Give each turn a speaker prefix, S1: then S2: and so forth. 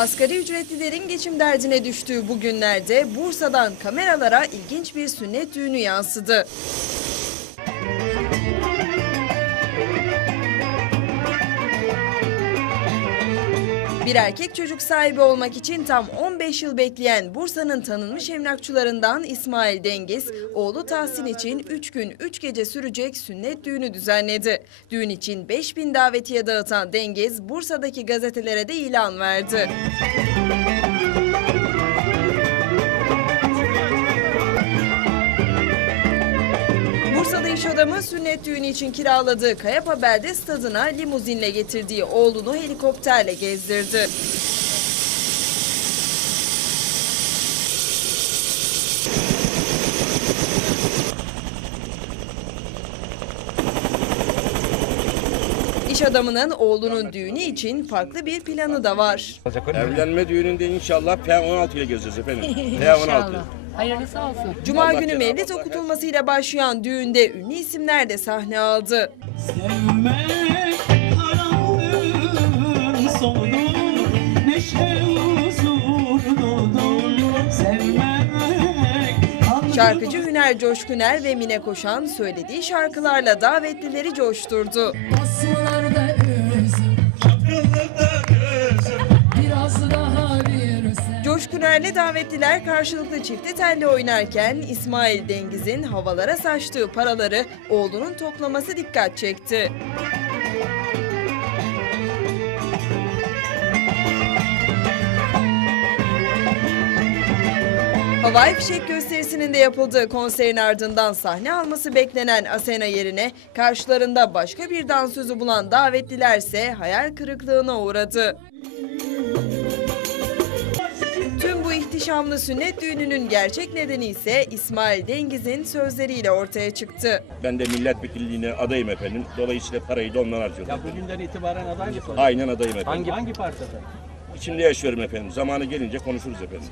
S1: Asgari ücretlilerin geçim derdine düştüğü bu günlerde Bursa'dan kameralara ilginç bir sünnet düğünü yansıdı. Bir erkek çocuk sahibi olmak için tam 15 yıl bekleyen Bursa'nın tanınmış emlakçılarından İsmail Dengiz, oğlu Tahsin için 3 gün 3 gece sürecek sünnet düğünü düzenledi. Düğün için 5000 davetiye dağıtan Dengiz, Bursa'daki gazetelere de ilan verdi. İş adamı sünnet düğünü için kiraladığı Kayapabelde stadına limuzinle getirdiği oğlunu helikopterle gezdirdi. İş adamının oğlunun düğünü için farklı bir planı da var.
S2: Evlenme düğününde inşallah P16 ile gezeceğiz efendim. P16.
S3: Hayırlısı olsun.
S1: Cuma
S2: Allah
S1: günü mevlid okutulmasıyla başlayan düğünde ünlü isimler de sahne aldı.
S4: Sevmek karanlığın sonu Neşe huzurludur Sevmek karanlığın
S1: Şarkıcı Hüner Coşkuner ve Mine Koşan söylediği şarkılarla davetlileri coşturdu.
S3: Asmalarda
S1: Coşkuner'le davetliler karşılıklı çifte telli oynarken İsmail Dengiz'in havalara saçtığı paraları oğlunun toplaması dikkat çekti. Havai fişek gösterisinin de yapıldığı konserin ardından sahne alması beklenen Asena yerine karşılarında başka bir dansözü bulan davetlilerse hayal kırıklığına uğradı. İhtişamlı sünnet düğününün gerçek nedeni ise İsmail Dengiz'in sözleriyle ortaya çıktı.
S2: Ben de milletvekilliğine adayım efendim. Dolayısıyla parayı da ondan harcıyorum.
S5: Ya bugünden itibaren aday mısın?
S2: Aynen adayım efendim.
S5: Hangi hangi partide?
S2: İçimde yaşıyorum efendim. Zamanı gelince konuşuruz efendim.